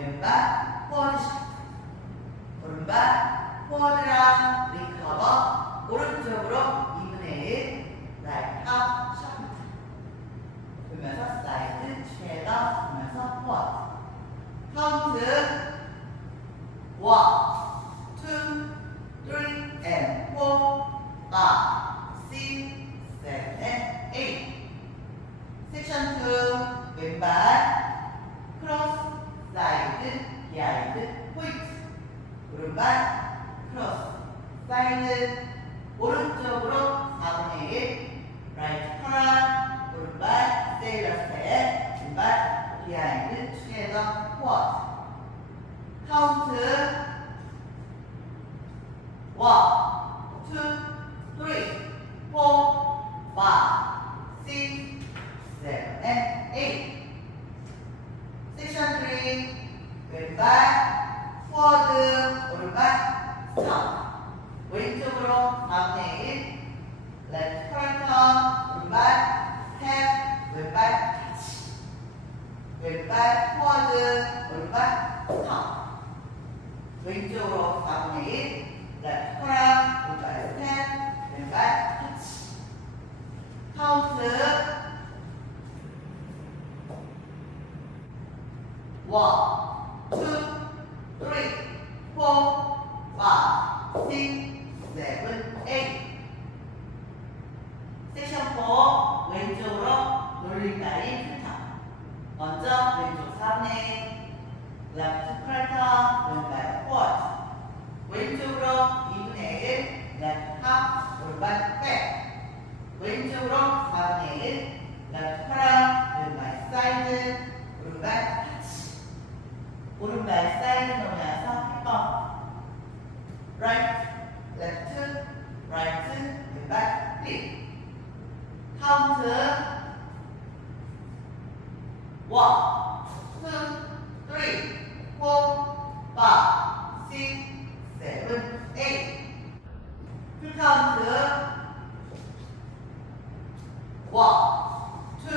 왼발 포워드 샤프트, 오른발 포워드랑 리커버, 오른쪽으로 2분의 1 라이트 업 샤프트 돌면서 사이드 최다 돌면서 포워드. 카운트 1, 2, 3, and 4, 5, 6, 7, and 8. 섹션 2 왼발 크로스 사이드 비하인드 포인트, 오른발 크로스 사이드 오른쪽으로 4분의 1 라이트 턴, 오른발 세일러 스텝, 왼발 비하인드 투게더 포워드. 카운트 1, 2, 3, 4, 5, 6, 7, and 8. 섹션 3 왼발 포워드, 오른발 스톱, 왼쪽으로 4분의 1 레프트 턴, 오른발 스텝, 왼발 터치, 왼발 포워드, 오른발 스톱, 왼쪽으로 4분의 1 레프트 턴, 오른발 스텝, 왼발 터치. 카운트 1, 2, 3, 4, 5, 6, 7, 8. 섹션 4 왼쪽으로 롤링 라인 패턴. 먼저 왼쪽 3네 레프트 컬터, 왼발 포워드, 왼쪽으로 2분의 1 레프트 탑, 오른발 백, 왼쪽으로 4분의 1 레프트 컬터, 왼발 사이드, 오른발 터치, 오른발 사이드 넘어서 힙업 라이트 레프트 라이트 왼발 플립. 카운트 1, 2, 3, 4, 5, 6, 7, 8. 풀카운트 1, 2,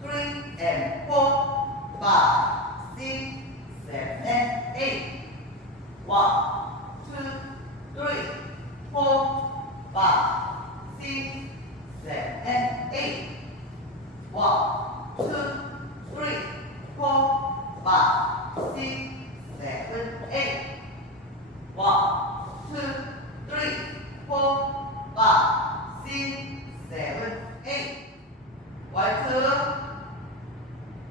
3, and 4, 5, 6, 7, and 8. 1, 2, 3, 4, 5, 6, 7, and 8. 1, 2, 3, 4, 5, 6, 7, 8. 1, 2, 3, 4, 5, 6, 7, 8. Y2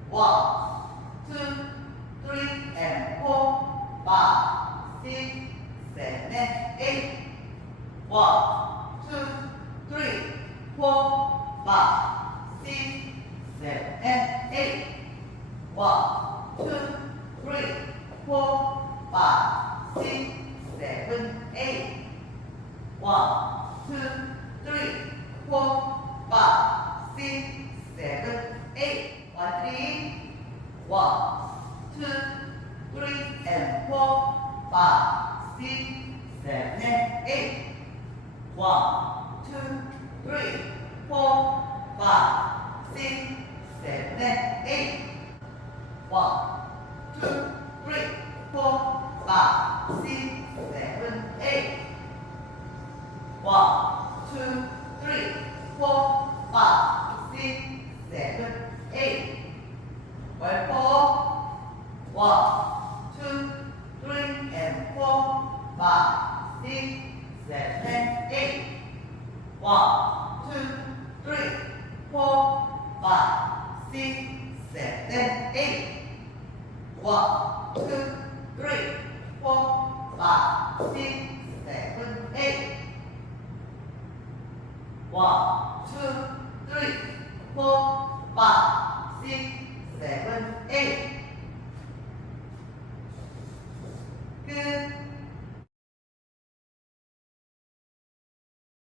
1, 2, 3, and 4, 5, 6, 7, and 8. 1, 2, 3, 4, 5, 6, 7, and 8. 1, 2, 3, 4, 5, 6, 7, 8. 1, 2, 3, 4, 5, 6, 7, 8. 1, 3. 1, 2, 3, and 4, 5, 6, 7, and 8. 1, 2, 3, 4, 5, 6, 7, and 8. 1, 2, 3, 4, 5, 6, 7, 8. 1, 2, 3, 4, 5, 6, 7, 8. Well, 4, 1, 2, 3, and 4, 5, 6, 7, and 8. 1, 2, 3, 4, 5, 6, 7, and 8. 1, 2, 3, 4, 5, 6, 7, 8. 1, 2, 3, 4, 5, 6, 7, 8.